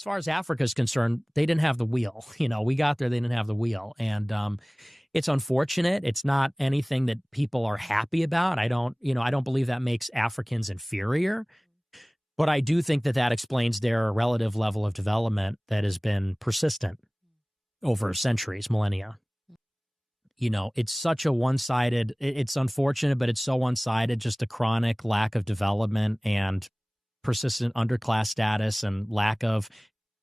as far as Africa is concerned, they didn't have the wheel. We got there, they didn't have the wheel. And it's unfortunate. It's not anything that people are happy about. I don't believe that makes Africans inferior. But I do think that that explains their relative level of development that has been persistent over centuries, millennia. It's such a one-sided, it's unfortunate, but it's so one-sided, just a chronic lack of development and persistent underclass status and lack of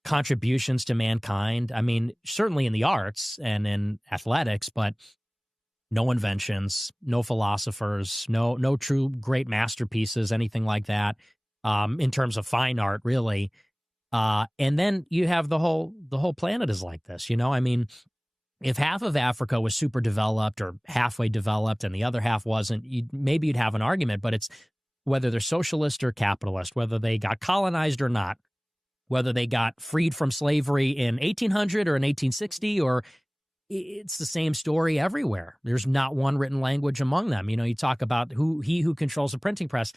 contributions to mankind. I mean, certainly in the arts and in athletics, but no inventions, no philosophers, no true great masterpieces, anything like that, in terms of fine art, really. And then you have the whole planet is like this. I mean, if half of Africa was super developed or halfway developed and the other half wasn't, maybe you'd have an argument, but it's whether they're socialist or capitalist, whether they got colonized or not, whether they got freed from slavery in 1800 or in 1860, or it's the same story everywhere. There's not one written language among them. You talk about who controls the printing press.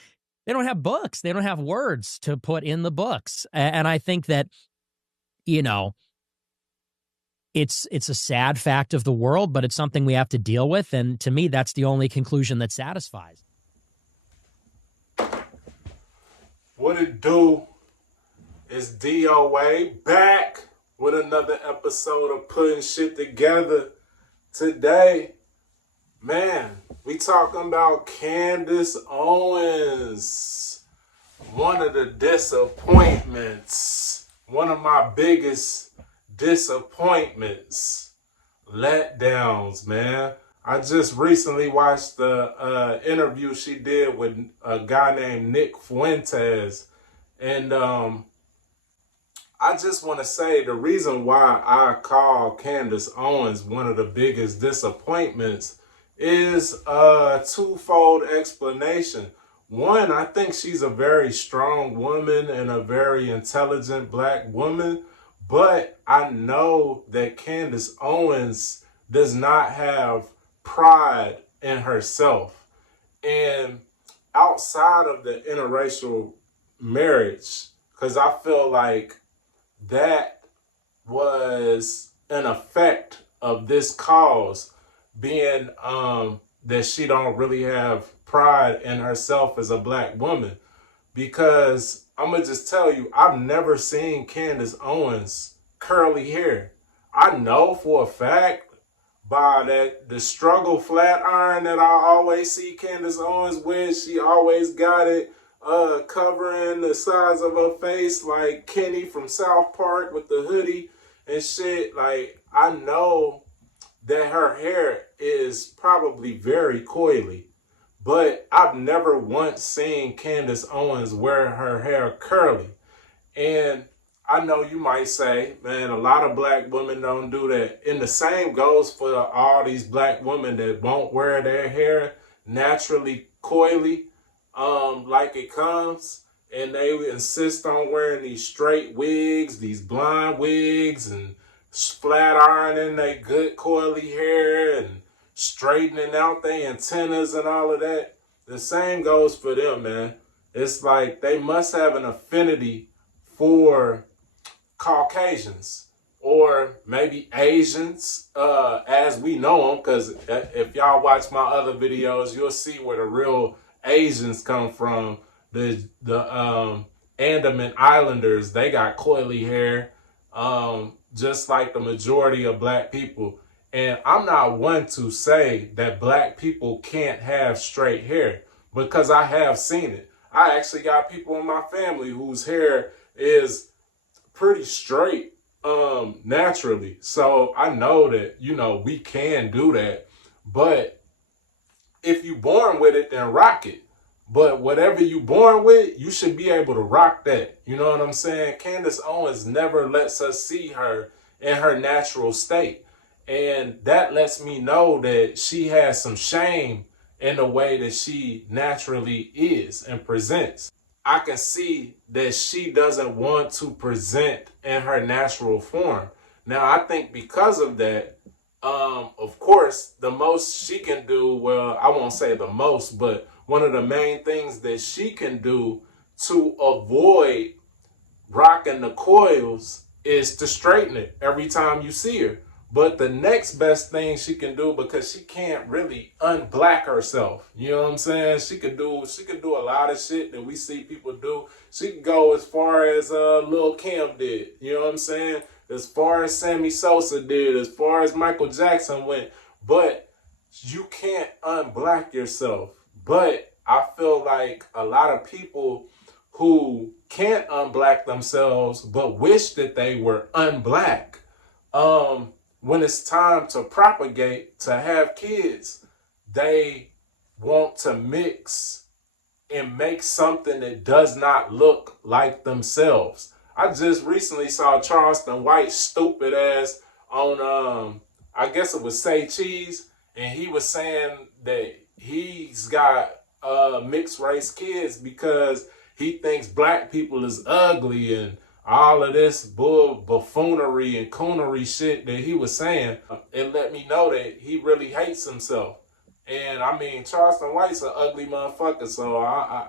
They don't have books. They don't have words to put in the books. And I think that, it's a sad fact of the world, but it's something we have to deal with. And to me, that's the only conclusion that satisfies. What it do is DOA back with another episode of Putting Shit Together. Today, man, we talking about Candace Owens. One of the disappointments. One of my biggest disappointments. Letdowns, man. I just recently watched the interview she did with a guy named Nick Fuentes. And I just want to say the reason why I call Candace Owens one of the biggest disappointments is a twofold explanation. One, I think she's a very strong woman and a very intelligent black woman, but I know that Candace Owens does not have pride in herself. And outside of the interracial marriage, because I feel like that was an effect of this cause, being that she don't really have pride in herself as a black woman. Because I'm gonna just tell you, I've never seen Candace Owens curly hair. I know for a fact by the struggle flat iron that I always see Candace Owens with, she always got it covering the sides of her face like Kenny from South Park with the hoodie and shit. Like, I know that her hair is probably very coily, but I've never once seen Candace Owens wear her hair curly. And I know you might say, man, a lot of black women don't do that. And the same goes for all these black women that won't wear their hair naturally coily, like it comes. And they insist on wearing these straight wigs, these blonde wigs, and flat ironing their good coily hair and straightening out their antennas and all of that. The same goes for them, man. It's like they must have an affinity for Caucasians or maybe Asians, as we know them, because if y'all watch my other videos, you'll see where the real Asians come from. The Andaman Islanders, they got coily hair, just like the majority of black people. And I'm not one to say that black people can't have straight hair, because I have seen it. I actually got people in my family whose hair is pretty straight naturally. So I know that, we can do that. But if you born with it, then rock it. But whatever you born with, you should be able to rock that. You know what I'm saying? Candace Owens never lets us see her in her natural state. And that lets me know that she has some shame in the way that she naturally is and presents. I can see that she doesn't want to present in her natural form. Now, I think because of that, of course, the most she can do, well, I won't say the most, but one of the main things that she can do to avoid rocking the coils is to straighten it every time you see her. But the next best thing she can do, because she can't really unblack herself. You know what I'm saying? She could do a lot of shit that we see people do. She can go as far as Lil Kim did. You know what I'm saying? As far as Sammy Sosa did, as far as Michael Jackson went. But you can't unblack yourself. But I feel like a lot of people who can't unblack themselves but wish that they were unblack, when it's time to propagate, to have kids, they want to mix and make something that does not look like themselves. I just recently saw Charleston White stupid ass on I guess it was Say Cheese, and he was saying that he's got mixed race kids because he thinks black people is ugly and all of this buffoonery and coonery shit that he was saying. It let me know that he really hates himself. And I mean, Charleston White's an ugly motherfucker, so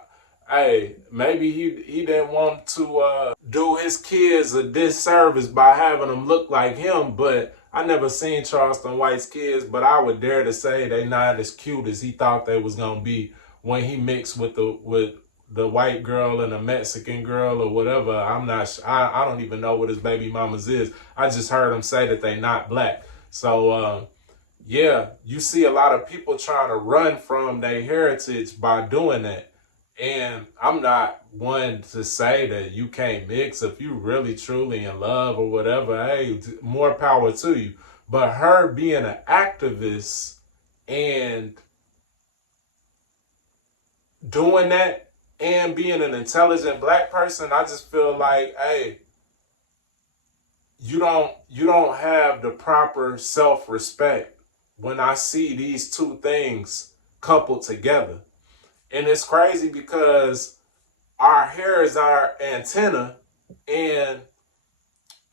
hey, maybe he didn't want to do his kids a disservice by having them look like him. But I never seen Charleston White's kids, but I would dare to say they not as cute as he thought they was gonna be when he mixed with the white girl and a Mexican girl or whatever. I'm not. I don't even know what his baby mamas is. I just heard him say that they not black. So yeah, you see a lot of people trying to run from their heritage by doing that. And I'm not one to say that you can't mix if you really truly in love or whatever. Hey, more power to you. But her being an activist and doing that and being an intelligent black person, I just feel like, hey, you don't have the proper self-respect when I see these two things coupled together. And it's crazy because our hair is our antenna, and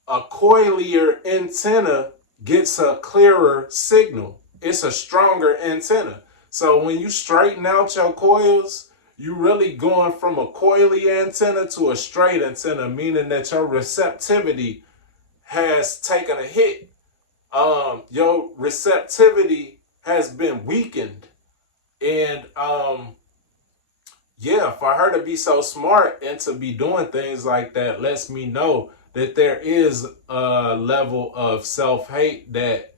a coilier antenna gets a clearer signal. It's a stronger antenna. So when you straighten out your coils, you really going from a coily antenna to a straight antenna, meaning that your receptivity has taken a hit. Your receptivity has been weakened. And yeah, for her to be so smart and to be doing things like that lets me know that there is a level of self-hate that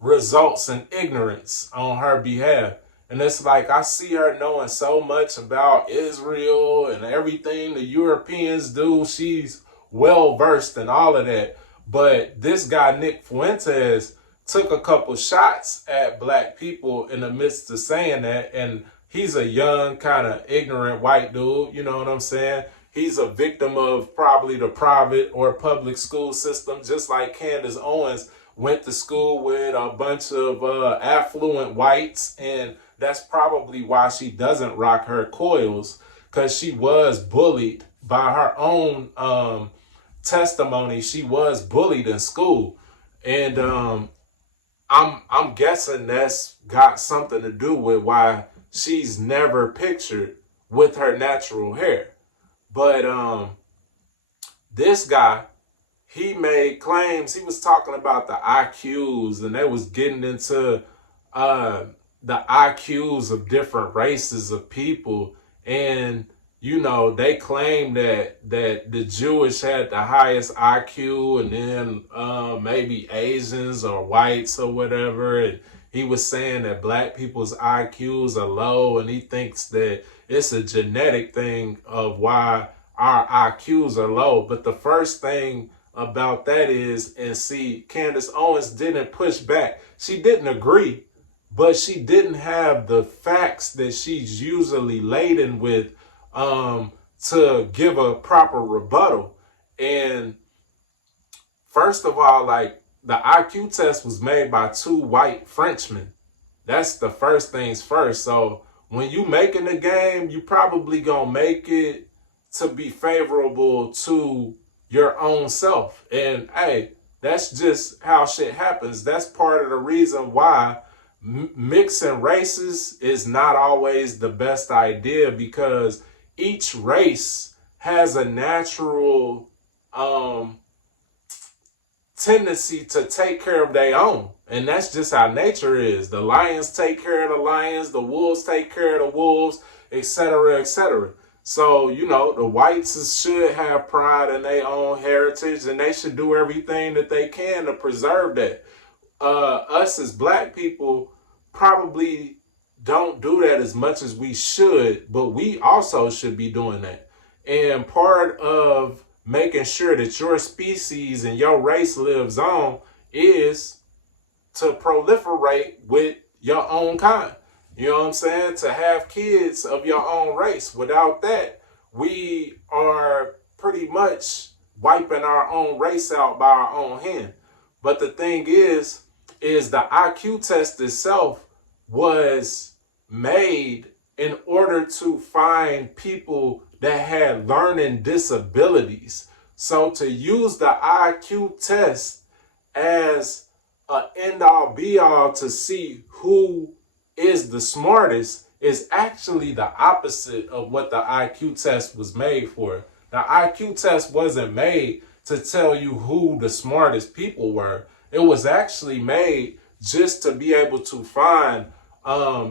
results in ignorance on her behalf. And it's like I see her knowing so much about Israel and everything the Europeans do. She's well versed in all of that. But this guy, Nick Fuentes, took a couple shots at black people in the midst of saying that. And he's a young, kind of ignorant white dude, you know what I'm saying? He's a victim of probably the private or public school system, just like Candace Owens went to school with a bunch of affluent whites, and that's probably why she doesn't rock her coils, because she was bullied by her own testimony. She was bullied in school, and I'm guessing that's got something to do with why she's never pictured with her natural hair. But this guy, he made claims. He was talking about the IQs, and they was getting into the IQs of different races of people. And you know, they claimed that the Jewish had the highest IQ, and then maybe Asians or whites or whatever. And he was saying that black people's IQs are low, and he thinks that it's a genetic thing of why our IQs are low. But the first thing about that is, and see, Candace Owens didn't push back. She didn't agree, but she didn't have the facts that she's usually laden with to give a proper rebuttal. And first of all, like, the IQ test was made by two white Frenchmen. That's the first things first. So when you making the game, you probably gonna make it to be favorable to your own self. And hey, that's just how shit happens. That's part of the reason why mixing races is not always the best idea, because each race has a natural um, tendency to take care of their own. And that's just how nature is. The lions take care of the lions, the wolves take care of the wolves, etc., etc. So, the whites should have pride in their own heritage, and they should do everything that they can to preserve that. Us as black people probably don't do that as much as we should, but we also should be doing that. And part of making sure that your species and your race lives on is to proliferate with your own kind. You know what I'm saying? To have kids of your own race. Without that, we are pretty much wiping our own race out by our own hand. But the thing is the IQ test itself was made in order to find people that had learning disabilities. So to use the IQ test as an end-all be-all to see who is the smartest is actually the opposite of what the IQ test was made for. The IQ test wasn't made to tell you who the smartest people were. It was actually made just to be able to find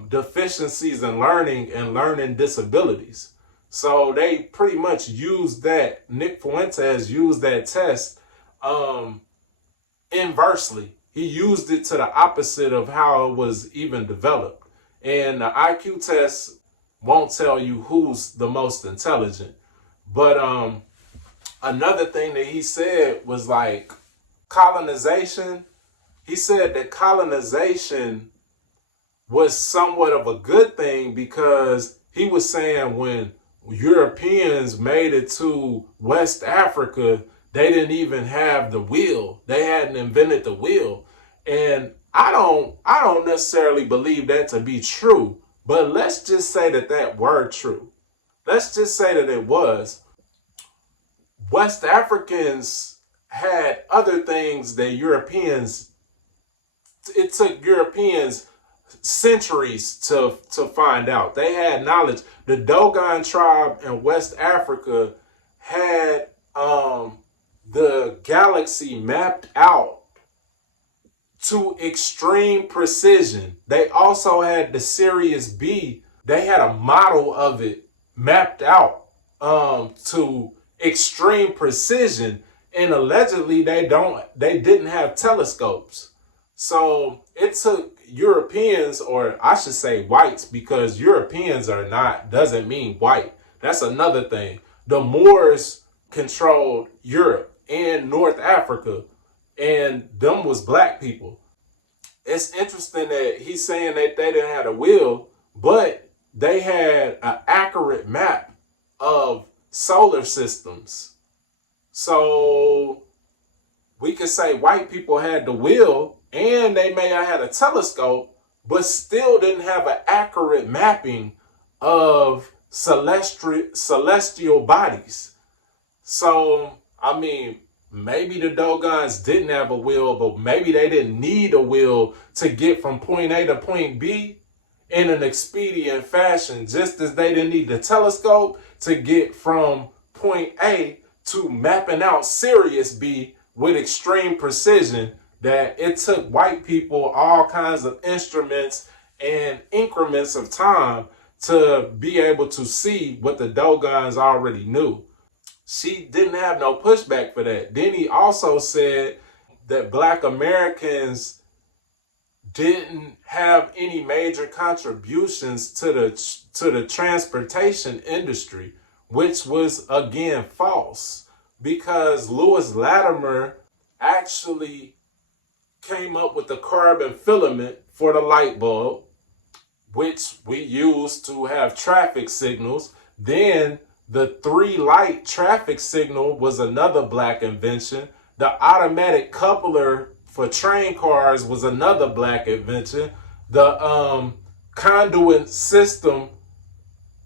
deficiencies in learning and learning disabilities. So they pretty much used that. Nick Fuentes used that test inversely. He used it to the opposite of how it was even developed. And the IQ test won't tell you who's the most intelligent. But another thing that he said was like colonization. He said that colonization was somewhat of a good thing because he was saying when Europeans made it to West Africa, they didn't even have the wheel. They hadn't invented the wheel. And I don't necessarily believe that to be true, but let's just say that were true. Let's just say that it was. West Africans had other things that it took Europeans centuries to find out. They had knowledge. The Dogon tribe in West Africa had the galaxy mapped out to extreme precision. They also had the Sirius B. They had a model of it mapped out to extreme precision, and allegedly they didn't have telescopes. So it took Europeans, or I should say whites, because Europeans doesn't mean white. That's another thing. The Moors controlled Europe and North Africa, and them was black people. It's interesting that he's saying that they didn't have a wheel, but they had an accurate map of solar systems. So we could say white people had the wheel and they may have had a telescope, but still didn't have an accurate mapping of celestial bodies. So, I mean, maybe the Dogons didn't have a wheel, but maybe they didn't need a wheel to get from point A to point B in an expedient fashion, just as they didn't need the telescope to get from point A to mapping out Sirius B with extreme precision, that it took white people all kinds of instruments and increments of time to be able to see what the Dogons already knew. She didn't have no pushback for that. Then he also said that black Americans didn't have any major contributions to the transportation industry, which was again false, because Lewis Latimer actually came up with the carbon filament for the light bulb, which we use to have traffic signals. Then the 3-light traffic signal was another black invention. The automatic coupler for train cars was another black invention. The conduit system,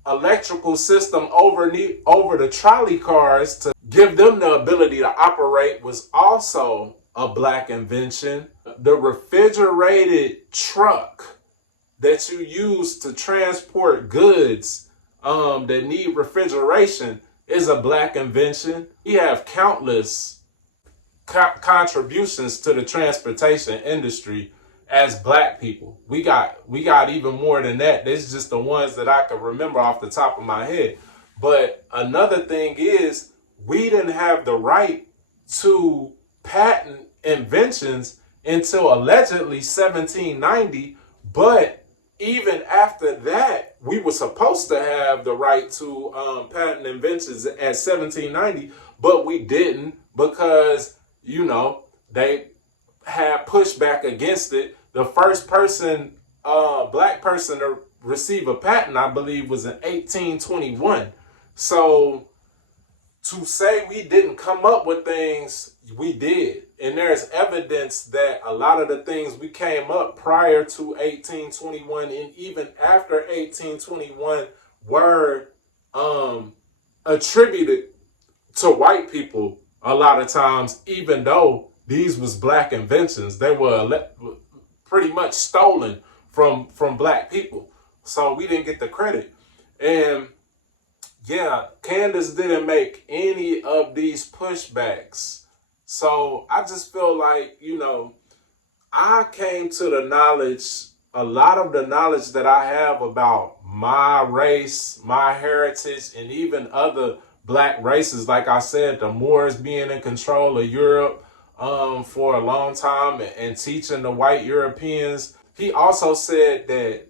electrical system over the trolley cars to give them the ability to operate was also a black invention. The refrigerated truck that you use to transport goods that need refrigeration, is a black invention. We have countless contributions to the transportation industry as black people. We got even more than that. This is just the ones that I can remember off the top of my head. But another thing is, we didn't have the right to patent inventions until allegedly 1790. But even after that, we were supposed to have the right to patent inventions at 1790, but we didn't because, they had pushback against it. The first person, black person to receive a patent, I believe, was in 1821. So to say we didn't come up with things, we did. And there's evidence that a lot of the things we came up prior to 1821 and even after 1821 were attributed to white people a lot of times, even though these was black inventions. They were pretty much stolen from black people. So we didn't get the credit. And yeah, Candace didn't make any of these pushbacks. So I just feel like, I came to the knowledge, a lot of the knowledge that I have about my race, my heritage, and even other black races. Like I said, the Moors being in control of Europe for a long time and teaching the white Europeans. He also said that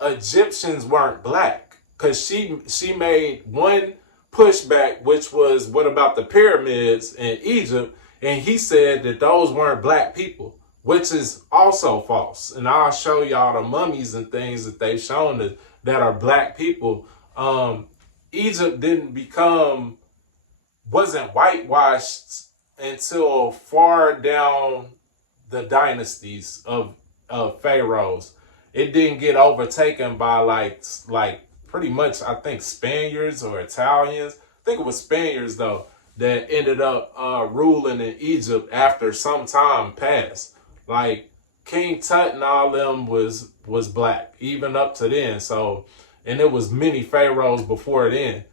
Egyptians weren't black, because she made one pushback, which was, what about the pyramids in Egypt? And he said that those weren't black people, which is also false. And I'll show y'all the mummies and things that they've shown that are black people. Egypt wasn't whitewashed until far down the dynasties of pharaohs. It didn't get overtaken by like pretty much, I think, Spaniards or Italians. I think it was Spaniards though that ended up ruling in Egypt after some time passed. Like King Tut and all them was black even up to then. So, and there was many pharaohs before then.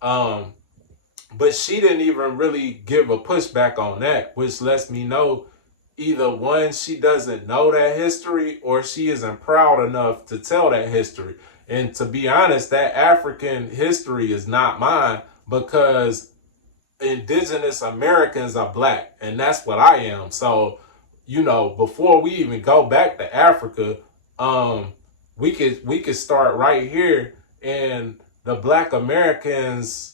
But she didn't even really give a pushback on that, which lets me know either one, she doesn't know that history, or she isn't proud enough to tell that history. And to be honest, that African history is not mine, because indigenous Americans are black, and that's what I am. So, before we even go back to Africa, we could start right here. And the black Americans,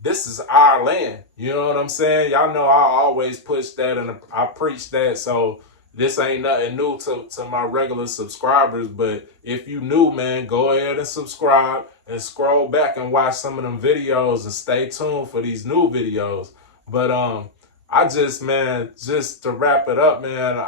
this is our land. You know what I'm saying? Y'all know I always push that and I preach that. So this ain't nothing new to my regular subscribers. But if you new, man, go ahead and subscribe and scroll back and watch some of them videos and stay tuned for these new videos. But just to wrap it up, man,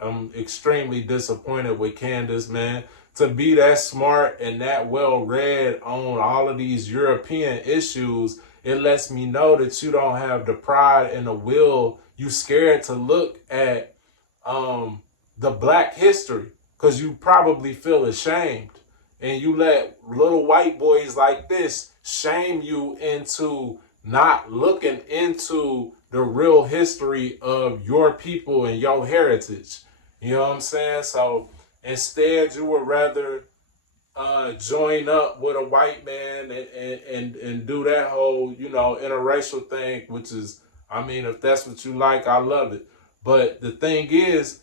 I'm extremely disappointed with Candace, man. To be that smart and that well read on all of these European issues, it lets me know that you don't have the pride and the will. You scared to look at the black history because you probably feel ashamed, and you let little white boys like this shame you into not looking into the real history of your people and your heritage. You know what I'm saying? So instead, you would rather join up with a white man and do that whole, interracial thing, which is, if that's what you like, I love it. But the thing is,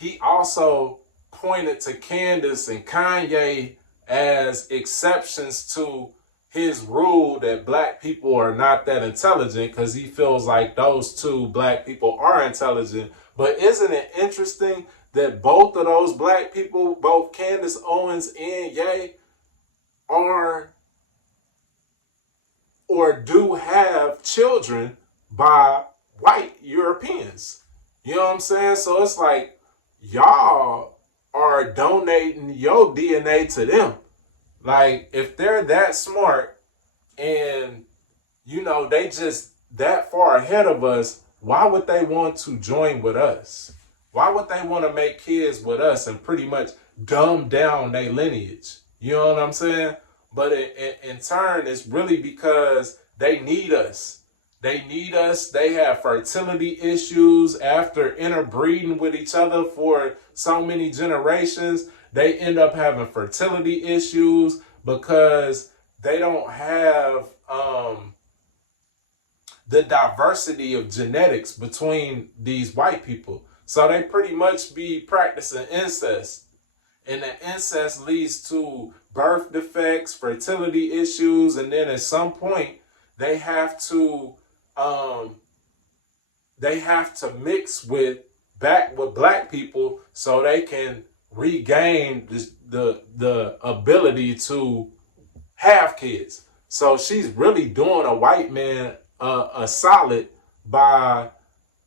he also pointed to Candace and Kanye as exceptions to his rule that black people are not that intelligent, because he feels like those two black people are intelligent. But isn't it interesting that both of those black people, both Candace Owens and Ye, are or do have children by white Europeans? You know what I'm saying? So it's like y'all are donating your DNA to them. Like, if they're that smart and, they just that far ahead of us, why would they want to join with us? Why would they want to make kids with us and pretty much dumb down their lineage? You know what I'm saying? but in turn, it's really because they need us. They need us. They have fertility issues after interbreeding with each other for so many generations. They end up having fertility issues because they don't have the diversity of genetics between these white people. So they pretty much be practicing incest. And the incest leads to birth defects, fertility issues, and then at some point they have to mix with black people so they can regain the ability to have kids. So she's really doing a white man a solid by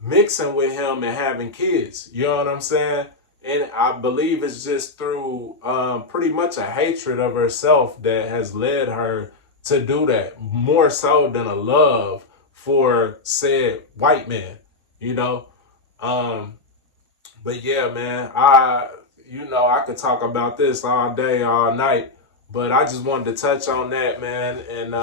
mixing with him and having kids. You know what I'm saying? And I believe it's just through pretty much a hatred of herself that has led her to do that, more so than a love for said white man, you know? But yeah, man, I could talk about this all day, all night, but I just wanted to touch on that, man. And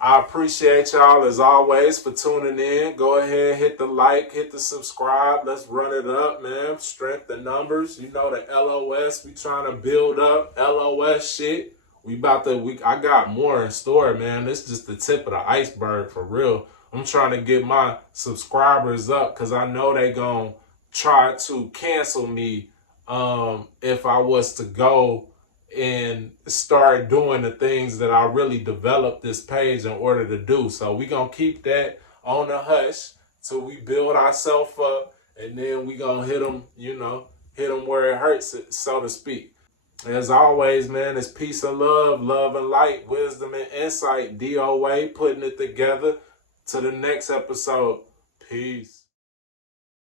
I appreciate y'all as always for tuning in. Go ahead, hit the like, hit the subscribe. Let's run it up, man. Strength the numbers. You know the LOS. We trying to build up LOS shit. I got more in store, man. This is just the tip of the iceberg for real. I'm trying to get my subscribers up because I know they gonna try to cancel me if I was to go and start doing the things that I really developed this page in order to do. So we gonna keep that on the hush till we build ourselves up, and then we gonna hit them, hit them where it hurts, so to speak. As always, man, it's peace and love and light, wisdom and insight, DOA, putting it together. To the next episode. Peace.